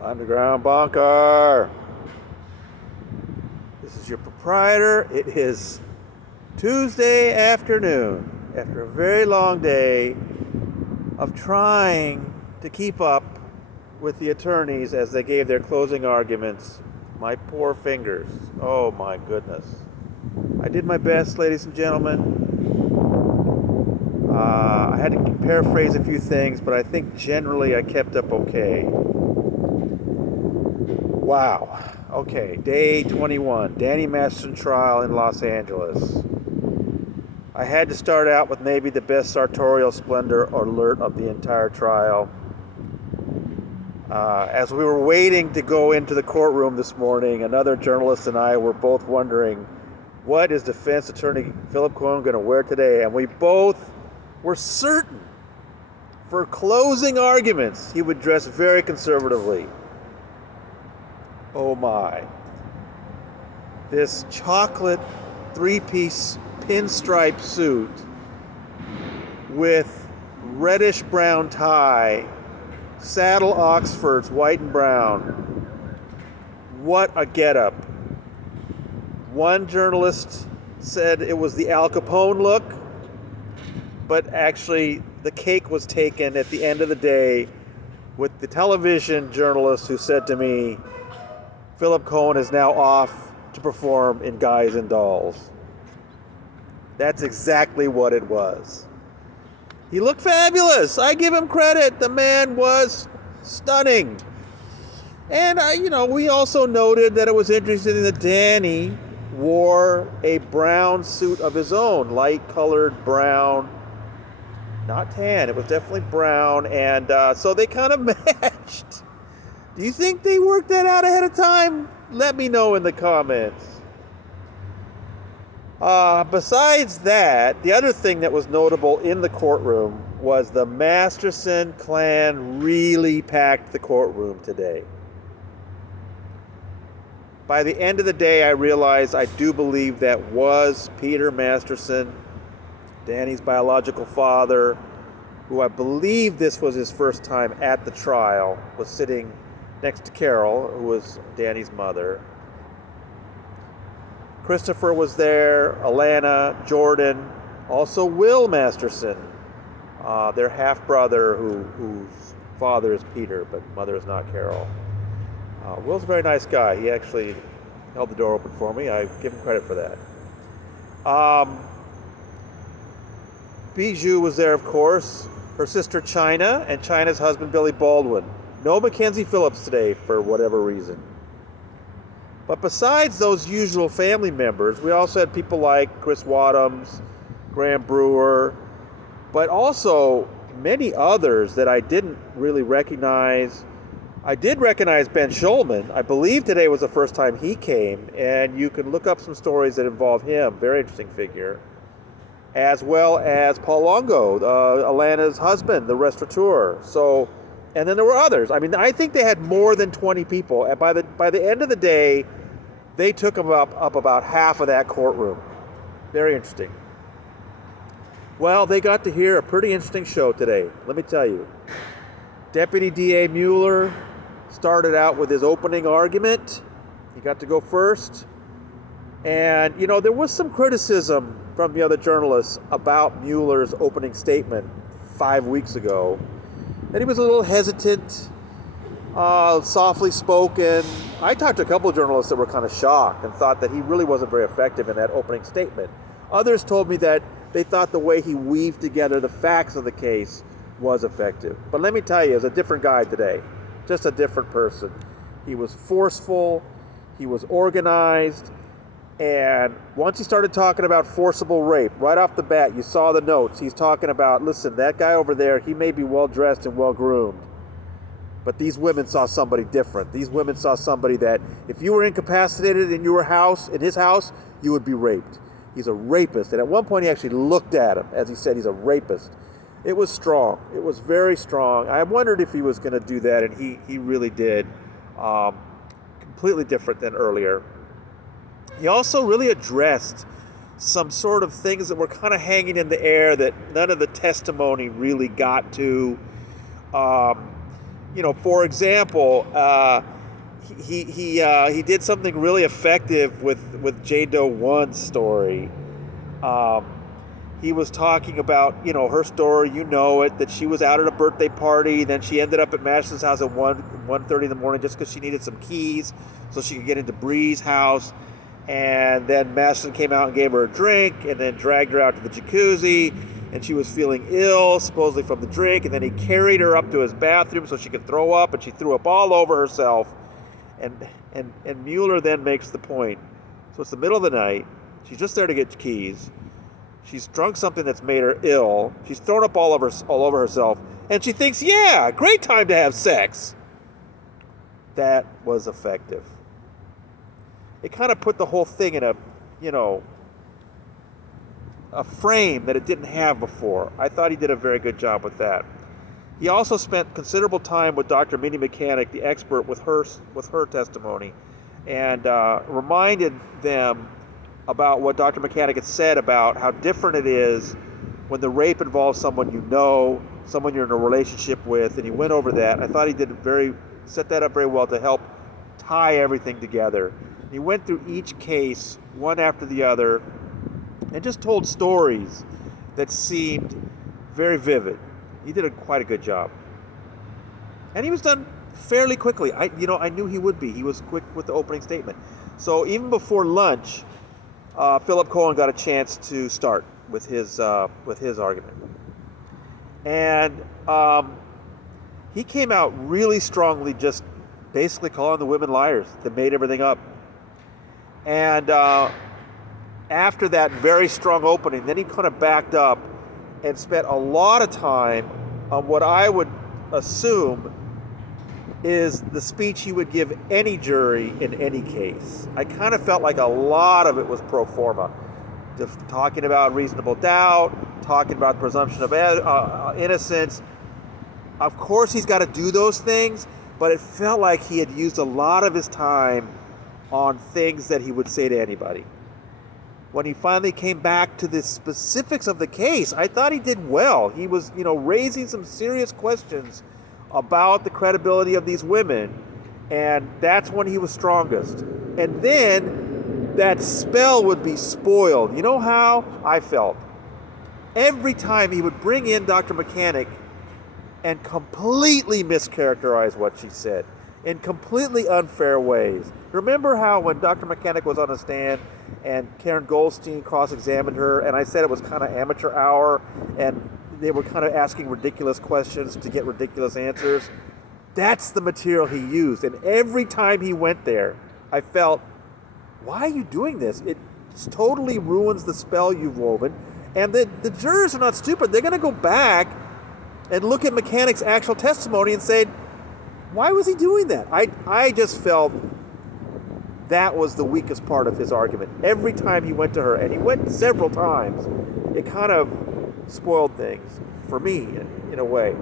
Underground Bunker. This is your proprietor. It is Tuesday afternoon after a very long day of trying to keep up with the attorneys as they gave their closing arguments. My poor fingers. Oh my goodness. I did my best, ladies and gentlemen. I had to paraphrase a few things, but I think generally I kept up okay. Wow. Okay, day 21, Danny Masterson Trial in Los Angeles. I had to start out with maybe the best sartorial splendor alert of the entire trial. As we were waiting to go into the courtroom this morning, another journalist and I were both wondering, what is defense attorney Philip Cohen going to wear today? And we both were certain for closing arguments he would dress very conservatively. Oh my. This chocolate three-piece pinstripe suit with reddish brown tie, saddle Oxfords, white and brown. What a getup. One journalist said it was the Al Capone look, but actually the cake was taken at the end of the day with the television journalist who said to me, Philip Cohen is now off to perform in Guys and Dolls. That's exactly what it was. He looked fabulous. I give him credit. The man was stunning. And, we also noted that it was interesting that Danny wore a brown suit of his own, light-colored brown, not tan. It was definitely brown, and so they kind of matched. Do you think they worked that out ahead of time? Let me know in the comments. Besides that, the other thing that was notable in the courtroom was the Masterson clan really packed the courtroom today. By the end of the day, I realized I do believe that was Peter Masterson, Danny's biological father, who I believe this was his first time at the trial, was sitting next to Carol, who was Danny's mother. Christopher was there, Alana, Jordan, also Will Masterson, their half-brother whose father is Peter, but mother is not Carol. Will's a very nice guy. He actually held the door open for me. I give him credit for that. Bijou was there, of course, her sister China, and China's husband Billy Baldwin. No Mackenzie Phillips today for whatever reason. But besides those usual family members, we also had people like Chris Wadhams, Graham Brewer, but also many others that I didn't really recognize. I did recognize Ben Schulman. I believe today was the first time he came, and you can look up some stories that involve him. Very interesting figure. As well as Paul Longo, Alana's husband, the restaurateur. So, and then there were others. I mean, I think they had more than 20 people. And by the end of the day, they took up about half of that courtroom. Very interesting. Well, they got to hear a pretty interesting show today, let me tell you. Deputy DA Mueller started out with his opening argument. He got to go first. And, there was some criticism from the other journalists about Mueller's opening statement 5 weeks ago. That he was a little hesitant, softly spoken. I talked to a couple of journalists that were kind of shocked and thought that he really wasn't very effective in that opening statement. Others told me that they thought the way he weaved together the facts of the case was effective. But let me tell you, it was a different guy today. Just a different person. He was forceful. He was organized. And once he started talking about forcible rape, right off the bat, you saw the notes. He's talking about, listen, that guy over there, he may be well-dressed and well-groomed. But these women saw somebody different. These women saw somebody that if you were incapacitated in his house, you would be raped. He's a rapist. And at one point, he actually looked at him as he said he's a rapist. It was strong. It was very strong. I wondered if he was going to do that, and he really did. Completely different than earlier. He also really addressed some sort of things that were kind of hanging in the air that none of the testimony really got to. For example, he did something really effective with Jane Doe 1's story. Um, he was talking about, her story, that she was out at a birthday party, then she ended up at Masterson's house at 1:30 in the morning just because she needed some keys so she could get into Bree's house. And then Masterson came out and gave her a drink and then dragged her out to the jacuzzi, and she was feeling ill, supposedly from the drink, and then he carried her up to his bathroom so she could throw up, and she threw up all over herself. And Mueller then makes the point. So it's the middle of the night. She's just there to get keys. She's drunk something that's made her ill. She's thrown up all over herself. And she thinks, yeah, great time to have sex. That was effective. It kind of put the whole thing in a frame that it didn't have before. I thought he did a very good job with that. He also spent considerable time with Dr. Minnie Mechanic, the expert, with her testimony, and reminded them about what Dr. Mechanic had said about how different it is when the rape involves someone someone you're in a relationship with, and he went over that. I thought he set that up very well to help tie everything together. He went through each case, one after the other, and just told stories that seemed very vivid. He did quite a good job. And he was done fairly quickly. I knew he would be. He was quick with the opening statement. So even before lunch, Philip Cohen got a chance to start with his argument. And he came out really strongly, just basically calling the women liars that made everything up. And after that very strong opening, then he kind of backed up and spent a lot of time on what I would assume is the speech he would give any jury in any case. I kind of felt like a lot of it was pro forma. Just talking about reasonable doubt, talking about presumption of innocence. Of course he's got to do those things, but it felt like he had used a lot of his time on things that he would say to anybody. When he finally came back to the specifics of the case, I thought he did well. He was, raising some serious questions about the credibility of these women, and that's when he was strongest. And then that spell would be spoiled. You know how I felt? Every time he would bring in Dr. Mechanic and completely mischaracterize what she said in completely unfair ways. Remember how when Dr. Mechanic was on the stand and Karen Goldstein cross-examined her, and I said it was kind of amateur hour, and they were kind of asking ridiculous questions to get ridiculous answers? That's the material he used. And every time he went there, I felt, why are you doing this? It totally ruins the spell you've woven. And the jurors are not stupid. They're going to go back and look at Mechanic's actual testimony and say, why was he doing that? I just felt that was the weakest part of his argument. Every time he went to her, and he went several times, it kind of spoiled things for me in a way.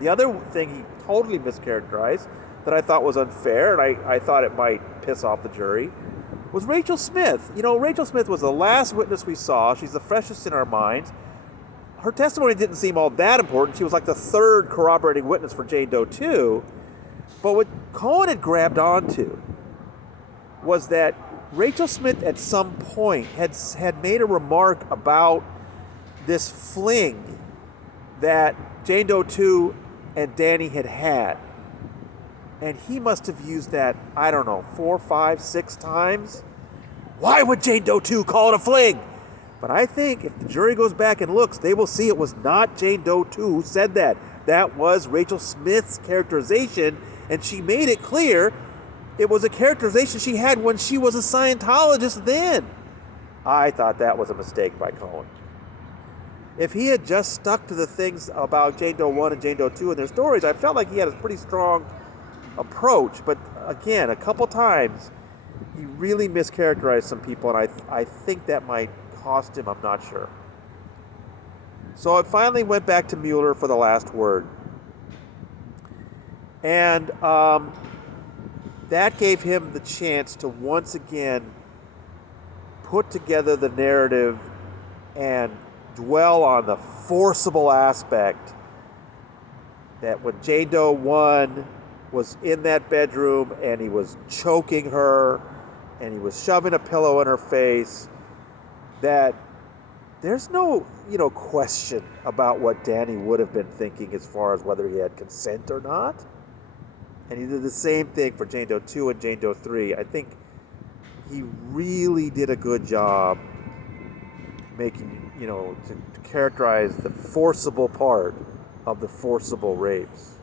The other thing he totally mischaracterized that I thought was unfair, and I thought it might piss off the jury, was Rachel Smith. Rachel Smith was the last witness we saw. She's the freshest in our minds. Her testimony didn't seem all that important. She was like the third corroborating witness for Jane Doe 2. But what Cohen had grabbed onto was that Rachel Smith at some point had made a remark about this fling that Jane Doe 2 and Danny had. And he must have used that, 4, 5, 6 times. Why would Jane Doe 2 call it a fling? But I think if the jury goes back and looks, they will see it was not Jane Doe 2 who said that. That was Rachel Smith's characterization, and she made it clear it was a characterization she had when she was a Scientologist then. I thought that was a mistake by Cohen. If he had just stuck to the things about Jane Doe 1 and Jane Doe 2 and their stories, I felt like he had a pretty strong approach. But again, a couple times, he really mischaracterized some people, and I think that might cost him. I'm not sure. So it finally went back to Mueller for the last word. And that gave him the chance to once again put together the narrative and dwell on the forcible aspect that when Jane Doe 1 was in that bedroom and he was choking her and he was shoving a pillow in her face, that there's no, question about what Danny would have been thinking as far as whether he had consent or not. And he did the same thing for Jane Doe 2 and Jane Doe 3. I think he really did a good job making, to characterize the forcible part of the forcible rapes.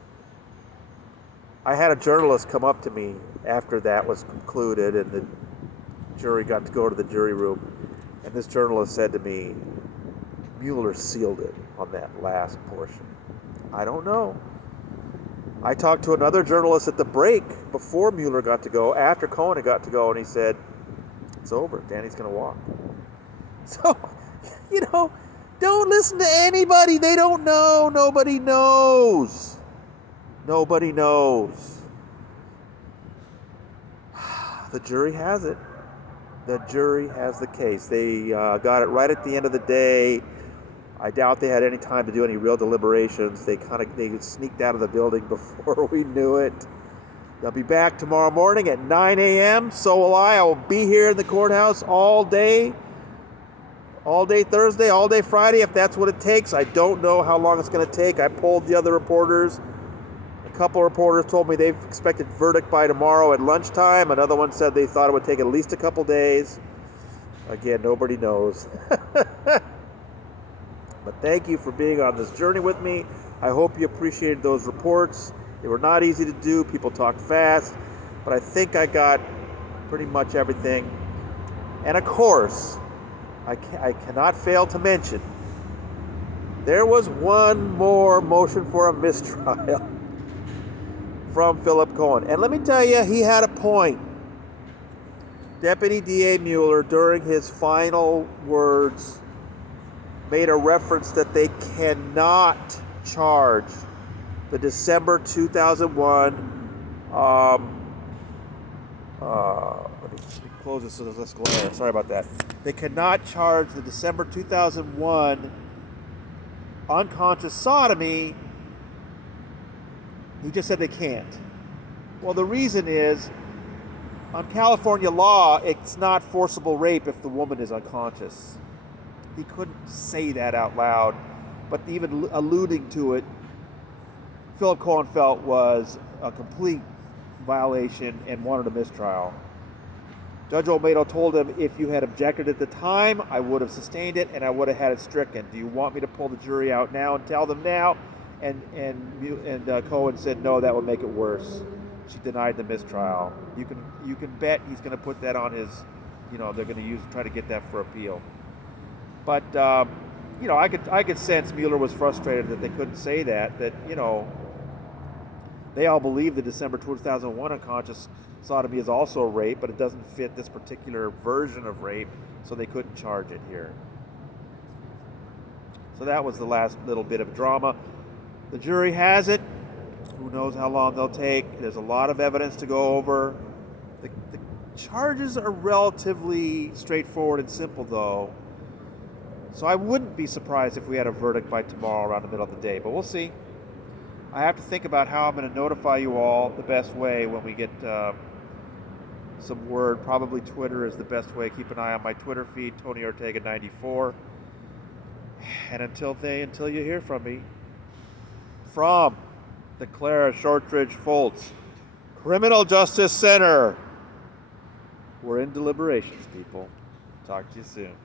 I had a journalist come up to me after that was concluded and the jury got to go to the jury room, and this journalist said to me, Mueller sealed it on that last portion. I don't know. I talked to another journalist at the break before Mueller got to go, after Cohen had got to go, and he said, it's over. Danny's going to walk. So, don't listen to anybody. They don't know. Nobody knows. Nobody knows. The jury has it. The jury has the case. They got it right at the end of the day. I doubt they had any time to do any real deliberations. They sneaked out of the building before we knew it. They'll be back tomorrow morning at 9 a.m. So will I. I will be here in the courthouse all day Thursday, all day Friday, if that's what it takes. I don't know how long it's going to take. I polled the other reporters. A couple of reporters told me they expected verdict by tomorrow at lunchtime. Another one said they thought it would take at least a couple days. Again, nobody knows. But thank you for being on this journey with me. I hope you appreciated those reports. They were not easy to do. People talk fast. But I think I got pretty much everything. And of course, I cannot fail to mention, there was one more motion for a mistrial from Philip Cohen. And let me tell you, he had a point. Deputy DA Mueller, during his final words, made a reference that they cannot charge the December 2001, let me close this so let's go there. Sorry about that. They cannot charge the December 2001 unconscious sodomy. He just said they can't. Well, the reason is, on California law, it's not forcible rape if the woman is unconscious. He couldn't say that out loud, but even alluding to it, Philip Cohen felt was a complete violation and wanted a mistrial. Judge Olmedo told him, if you had objected at the time, I would have sustained it and I would have had it stricken. Do you want me to pull the jury out now and tell them now? And Cohen said, no, that would make it worse. She denied the mistrial. You can bet he's going to put that on his, they're going to try to get that for appeal. But I could sense Mueller was frustrated that they couldn't say that they all believe the December 2001 unconscious sodomy is also rape, but it doesn't fit this particular version of rape, so they couldn't charge it here. So that was the last little bit of drama. The jury has it. Who knows how long they'll take. There's a lot of evidence to go over. The charges are relatively straightforward and simple, though. So I wouldn't be surprised if we had a verdict by tomorrow around the middle of the day, but we'll see. I have to think about how I'm going to notify you all the best way when we get some word. Probably Twitter is the best way. Keep an eye on my Twitter feed, Tony Ortega 94. And until you hear from me, from the Clara Shortridge Foltz Criminal Justice Center, we're in deliberations, people. Talk to you soon.